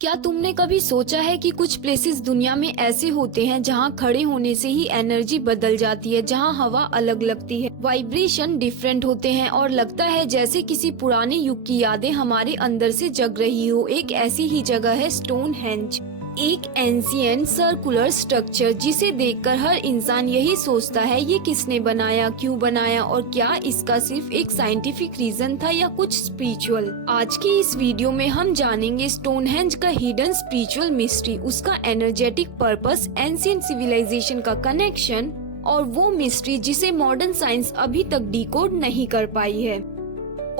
क्या तुमने कभी सोचा है कि कुछ प्लेसेस दुनिया में ऐसे होते हैं जहां खड़े होने से ही एनर्जी बदल जाती है, जहां हवा अलग लगती है, वाइब्रेशन डिफरेंट होते हैं और लगता है जैसे किसी पुराने युग की यादें हमारे अंदर से जग रही हो। एक ऐसी ही जगह है स्टोनहेंज, एक एंशिएंट सर्कुलर स्ट्रक्चर जिसे देखकर हर इंसान यही सोचता है ये किसने बनाया, क्यों बनाया और क्या इसका सिर्फ एक साइंटिफिक रीजन था या कुछ स्पिरिचुअल। आज की इस वीडियो में हम जानेंगे स्टोनहेंज का हिडन स्पिरिचुअल मिस्ट्री, उसका एनर्जेटिक पर्पस, एंशिएंट सिविलाइजेशन का कनेक्शन और वो मिस्ट्री जिसे मॉडर्न साइंस अभी तक डिकोड नहीं कर पाई है।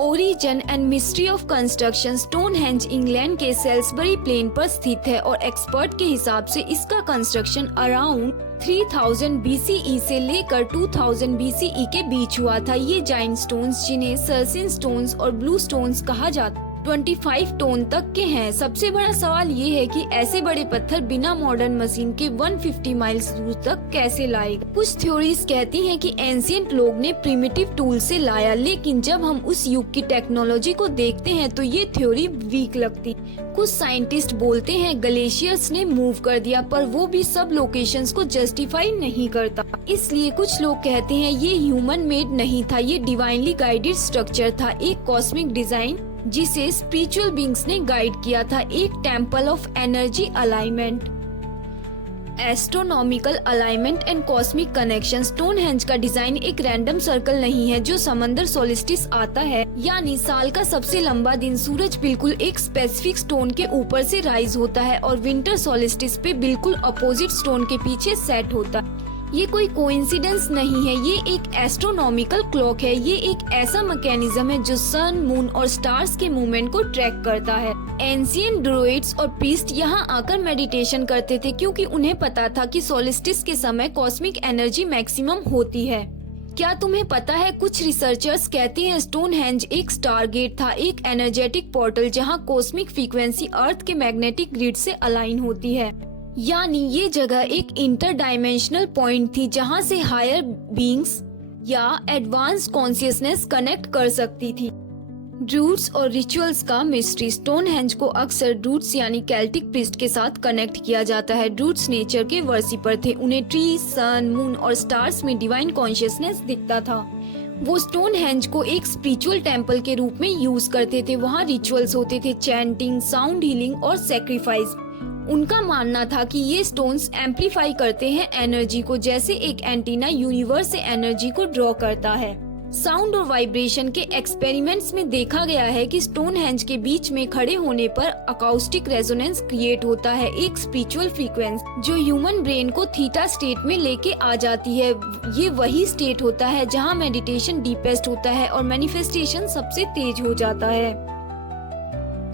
Origin and mystery of construction. Stonehenge England के सेल्सबरी प्लेन पर स्थित है और एक्सपर्ट के हिसाब से इसका कंस्ट्रक्शन अराउंड 3000 BCE से लेकर 2000 BCE के बीच हुआ था। ये जाइंट स्टोन्स, जिन्हें सर्सिन स्टोन्स और ब्लू स्टोन्स कहा जाता, 25 टन तक के हैं। सबसे बड़ा सवाल ये है कि ऐसे बड़े पत्थर बिना मॉडर्न मशीन के 150 माइल्स दूर तक कैसे लाएगा। कुछ थ्योरीज कहती हैं कि एंशिएंट लोग ने प्रिमिटिव टूल से लाया, लेकिन जब हम उस युग की टेक्नोलॉजी को देखते हैं तो ये थ्योरी वीक लगती। कुछ साइंटिस्ट बोलते हैं ग्लेशियर्स ने मूव कर दिया, पर वो भी सब लोकेशंस को जस्टिफाई नहीं करता। इसलिए कुछ लोग कहते हैं ये ह्यूमन मेड नहीं था, ये डिवाइनली गाइडेड स्ट्रक्चर था, एक कॉस्मिक डिजाइन जिसे स्पिरिचुअल बीइंग्स ने गाइड किया था, एक temple of energy alignment, astronomical alignment and cosmic connection. Stonehenge का डिजाइन एक रैंडम सर्कल नहीं है जो समंदर सोलिस्टिस आता है, यानी साल का सबसे लंबा दिन, सूरज बिल्कुल एक स्पेसिफिक स्टोन के ऊपर से राइज होता है और विंटर सोलिस्टिस पे बिल्कुल अपोजिट स्टोन के पीछे सेट होता है। ये कोई कोइंसिडेंस नहीं है, ये एक एस्ट्रोनॉमिकल क्लॉक है। ये एक ऐसा मैकेनिज्म है जो सन, मून और स्टार्स के मूवमेंट को ट्रैक करता है। एंशिएंट ड्रुइड्स और प्रीस्ट यहाँ आकर मेडिटेशन करते थे क्योंकि उन्हें पता था कि सोलिस्टिस के समय कॉस्मिक एनर्जी मैक्सिमम होती है। क्या तुम्हें पता है, कुछ रिसर्चर्स कहते हैं स्टोनहेंज एक स्टारगेट था, एक एनर्जेटिक पोर्टल जहाँ कॉस्मिक फ्रीक्वेंसी अर्थ के मैग्नेटिक ग्रिड से अलाइन होती है। यानी ये जगह एक इंटर डायमेंशनल पॉइंट थी जहाँ से हायर बीइंग्स या एडवांस कॉन्शियसनेस कनेक्ट कर सकती थी। ड्रूड्स और रिचुअल्स का मिस्ट्री। स्टोनहेंज को अक्सर ड्रूड्स यानी केल्टिक प्रीस्ट के साथ कनेक्ट किया जाता है। ड्रूड्स नेचर के वर्शिपर थे, उन्हें ट्री, सन, मून और स्टार्स में डिवाइन कॉन्शियसनेस दिखता था। वो स्टोनहेंज को एक स्पिरिचुअल टेम्पल के रूप में यूज करते थे। वहाँ रिचुअल्स होते थे, चैंटिंग, साउंड हीलिंग और सैक्रिफाइस। उनका मानना था कि ये स्टोन्स एम्पलीफाई करते हैं एनर्जी को, जैसे एक एंटीना यूनिवर्स से एनर्जी को ड्रॉ करता है। साउंड और वाइब्रेशन के एक्सपेरिमेंट्स में देखा गया है कि स्टोनहेंज के बीच में खड़े होने पर अकाउस्टिक रेजोनेंस क्रिएट होता है, एक स्पिरिचुअल फ्रीक्वेंसी जो ह्यूमन ब्रेन को थीटा स्टेट में लेके आ जाती है। ये वही स्टेट होता है जहाँ मेडिटेशन डीपेस्ट होता है और मैनिफेस्टेशन सबसे तेज हो जाता है।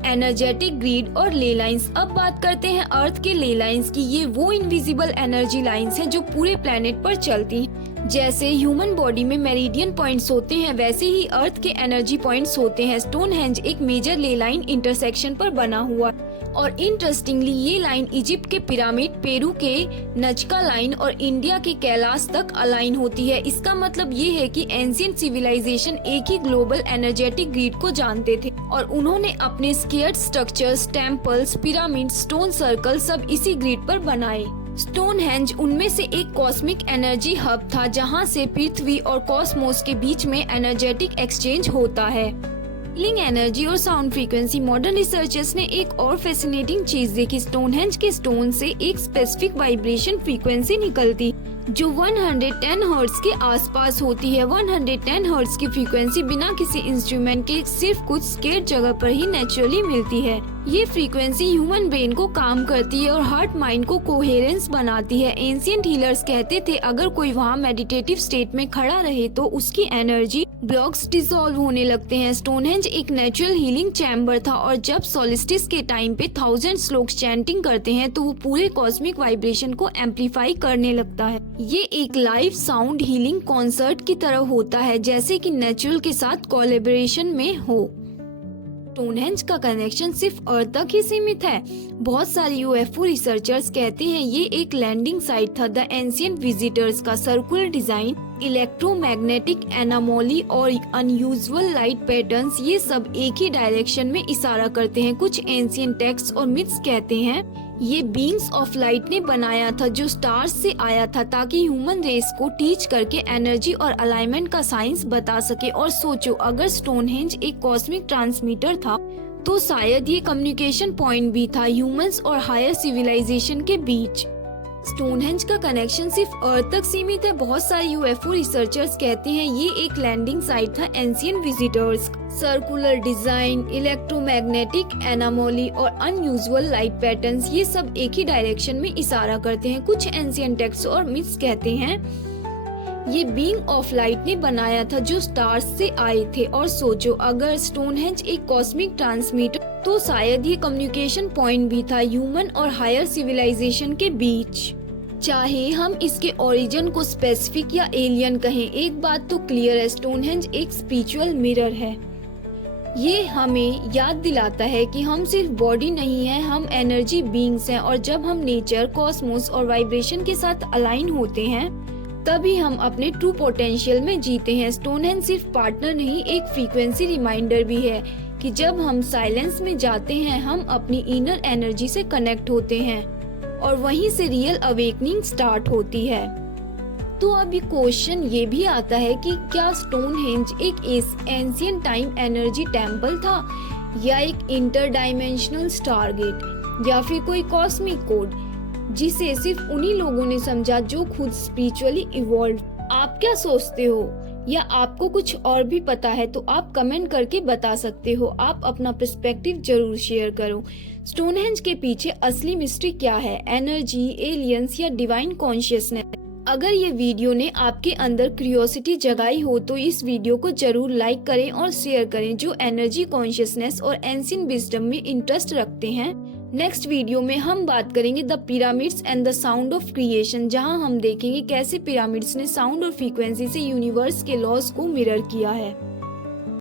एनर्जेटिक ग्रिड और ले लाइंस। अब बात करते हैं अर्थ के ले लाइंस की। ये वो इनविजिबल एनर्जी लाइंस हैं जो पूरे प्लेनेट पर चलती हैं। जैसे ह्यूमन बॉडी में मेरिडियन पॉइंट्स होते हैं, वैसे ही अर्थ के एनर्जी पॉइंट्स होते हैं। स्टोनहेंज एक मेजर ले लाइन इंटरसेक्शन पर बना हुआ और इंटरेस्टिंगली ये लाइन इजिप्ट के पिरामिड, पेरू के नजका लाइन और इंडिया के कैलाश तक अलाइन होती है। इसका मतलब ये है कि एंशिएंट सिविलाइजेशन एक ही ग्लोबल एनर्जेटिक ग्रिड को जानते थे और उन्होंने अपने scared structures, temples, pyramid, stone circle सब इसी ग्रिड पर बनाए। स्टोनहेंज उनमें से एक कॉस्मिक एनर्जी हब था जहां से पृथ्वी और कॉस्मोस के बीच में एनर्जेटिक एक्सचेंज होता है। हीलिंग एनर्जी और साउंड फ्रीक्वेंसी। मॉडर्न रिसर्चर्स ने एक और फैसिनेटिंग चीज देखी। स्टोनहेंज के स्टोन से एक स्पेसिफिक वाइब्रेशन फ्रीक्वेंसी निकलती जो 110 हर्ट्ज के आसपास होती है। 110 हर्ट्ज की फ्रीक्वेंसी बिना किसी इंस्ट्रूमेंट के सिर्फ कुछ स्केर्ड जगह पर ही नेचुरली मिलती है। ये फ्रीक्वेंसी ह्यूमन ब्रेन को काम करती है और हार्ट माइंड को कोहेरेंस बनाती है। एंशिएंट हीलर्स कहते थे अगर कोई वहाँ मेडिटेटिव स्टेट में खड़ा रहे तो उसकी एनर्जी ब्लॉक्स डिसॉल्व होने लगते हैं। स्टोनहेंज एक नेचुरल हीलिंग चैम्बर था और जब सोलिस्टिस के टाइम पे 1000 लोग चैंटिंग करते हैं तो वो पूरे कॉस्मिक वाइब्रेशन को एम्पलीफाई करने लगता है। ये एक लाइव साउंड हीलिंग कॉन्सर्ट की तरह होता है, जैसे कि नेचुरल के साथ कोलैबोरेशन में हो। स्टोनहेंज का कनेक्शन सिर्फ अर्थ तक ही सीमित है। बहुत सारे यूएफओ रिसर्चर्स कहते हैं ये एक लैंडिंग साइट था। द एंशिएंट विजिटर्स का सर्कुलर डिजाइन इलेक्ट्रोमैग्नेटिक एनामोली और अनयूजुअल लाइट पैटर्न्स, ये सब एक ही डायरेक्शन में इशारा करते हैं। कुछ एंशिएंट टेक्स्ट और मिथ्स कहते हैं ये बीइंग्स ऑफ लाइट ने बनाया था जो स्टार्स से आया था, ताकि ह्यूमन रेस को टीच करके एनर्जी और अलाइनमेंट का साइंस बता सके। और सोचो, अगर स्टोनहेंज एक कॉस्मिक ट्रांसमीटर था तो शायद ये कम्युनिकेशन पॉइंट भी था ह्यूमंस और हायर सिविलाइजेशन के बीच। स्टोनहेंज का कनेक्शन सिर्फ अर्थ तक सीमित है। बहुत सारे यूएफओ रिसर्चर्स कहते हैं ये एक लैंडिंग साइट था ancient visitors. Circular design, electromagnetic anomaly और अनयूजुअल लाइट पैटर्न्स, ये सब एक ही डायरेक्शन में इशारा करते हैं। कुछ एंशिएंट टेक्स्ट और मिथ्स कहते हैं ये बीइंग ऑफ लाइट ने बनाया था जो स्टार्स से आए थे। और सोचो, अगर स्टोनहेंज एक कॉस्मिक ट्रांसमीटर तो शायद ये कम्युनिकेशन पॉइंट भी था ह्यूमन और हायर सिविलाइजेशन के बीच। चाहे हम इसके ओरिजिन को स्पेसिफिक या एलियन कहें, एक बात तो क्लियर है, स्टोनहेंज एक स्पिरिचुअल मिरर है। ये हमें याद दिलाता है कि हम सिर्फ बॉडी नहीं है, हम एनर्जी बीइंग्स हैं। और जब हम नेचर, कॉस्मोस और वाइब्रेशन के साथ अलाइन होते हैं तभी हम अपने ट्रू पोटेंशियल में जीते हैं। स्टोनहेंज सिर्फ पार्टनर नहीं, एक फ्रीक्वेंसी रिमाइंडर भी है कि जब हम साइलेंस में जाते हैं हम अपनी इनर एनर्जी से कनेक्ट होते हैं और वहीं से रियल अवेकनिंग स्टार्ट होती है। तो अभी क्वेश्चन ये भी आता है कि क्या स्टोनहेंज एक एंशिएंट टाइम एनर्जी टेम्पल था या एक इंटरडाइमेंशनल स्टारगेट या फिर कोई कॉस्मिक कोड जिसे सिर्फ उन्हीं लोगों ने समझा जो खुद स्पिरिचुअली इवॉल्व। आप क्या सोचते हो या आपको कुछ और भी पता है तो आप कमेंट करके बता सकते हो। आप अपना पर्सपेक्टिव जरूर शेयर करो। स्टोनहेंज के पीछे असली मिस्ट्री क्या है? एनर्जी, एलियंस या डिवाइन कॉन्शियसनेस? अगर ये वीडियो ने आपके अंदर क्यूरियोसिटी जगाई हो तो इस वीडियो को जरूर लाइक करें और शेयर करें जो एनर्जी, कॉन्शियसनेस और एंशिएंट विजडम में इंटरेस्ट रखते हैं। नेक्स्ट वीडियो में हम बात करेंगे the pyramids and the sound of creation, जहां हम देखेंगे कैसे पिरामिड्स ने साउंड और फ्रीक्वेंसी से यूनिवर्स के लॉज को मिरर किया है।